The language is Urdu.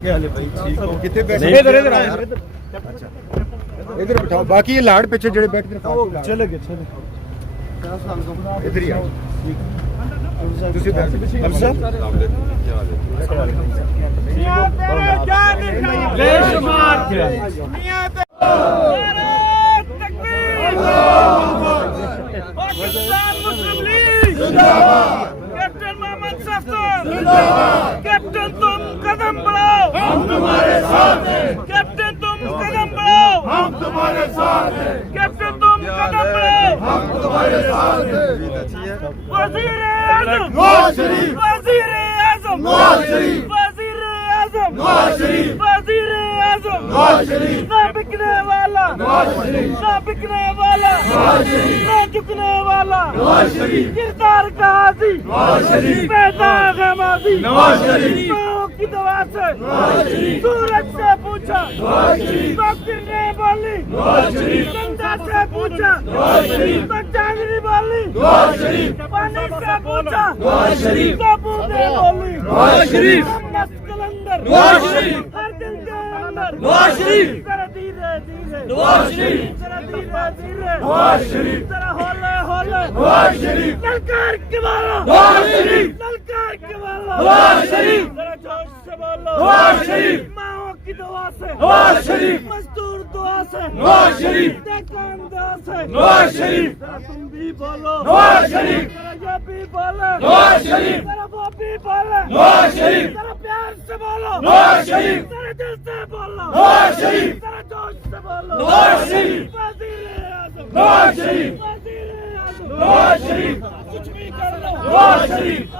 ادھر بٹھاؤ باقی یہ لاڑ پیچھے جڑے بیٹھ کے چلے گئے چلے ادھر ہی آؤ کیپٹن محمد صفدر کیپٹن تم قدم بڑھاؤ ہم تمہارے ساتھ ہیں کیپٹن تم قدم بڑھاؤ ہم تمہارے ساتھ ہیں کیپٹن تم قدم بڑھاؤ ہم تمہارے ساتھ ہیں وزیر اعظم نواز شریف وزیر اعظم نواز شریف وزیر اعظم نواز شریف وزیر اعظم نواز شریف نہ بکنے والا نواز شریف نہ بکنے والا نواز شریف نہ جھکنے والا نواز شریف کردار کا حاضی نواز شریف پیدا غمازی نواز شریف ماں کی دعا سے نواز شریف سورج سے پوچھا نواز شریف فقر نے بولی نواز شریف گنگا سے پوچھا نواز شریف چاندنی بولی نواز شریف پانی سے پوچھا نواز شریف تابو نے بولی نواز شریف کلندر نواز شریف ہر دل کے اندر نواز شریف ذرا دھیرے دھیرے نواز شریف ذرا دھیرے دھیرے نواز شریف ذرا ہولے ہولے نواز شریف للکار کے والا نواز شریف للکار کے والا نواز شریف ذرا جوش سے بولو نواز شریف ماں کی دعا سے نواز شریف مزدور دعا سے نواز شریف دیکھان دعا سے نواز شریف ذرا تم بھی بولو نواز شریف ذرا یہ بھی بولو نواز شریف ذرا وہ بھی بولو نواز شریف ذرا پیار سے بولو نواز شریف ذرا دل سے بولو نواز شریف ذرا جوش سے بولو نواز شریف وزیر اعظم نواز شریف وزیر اعظم نواز شریف کچھ بھی کر لو نواز شریف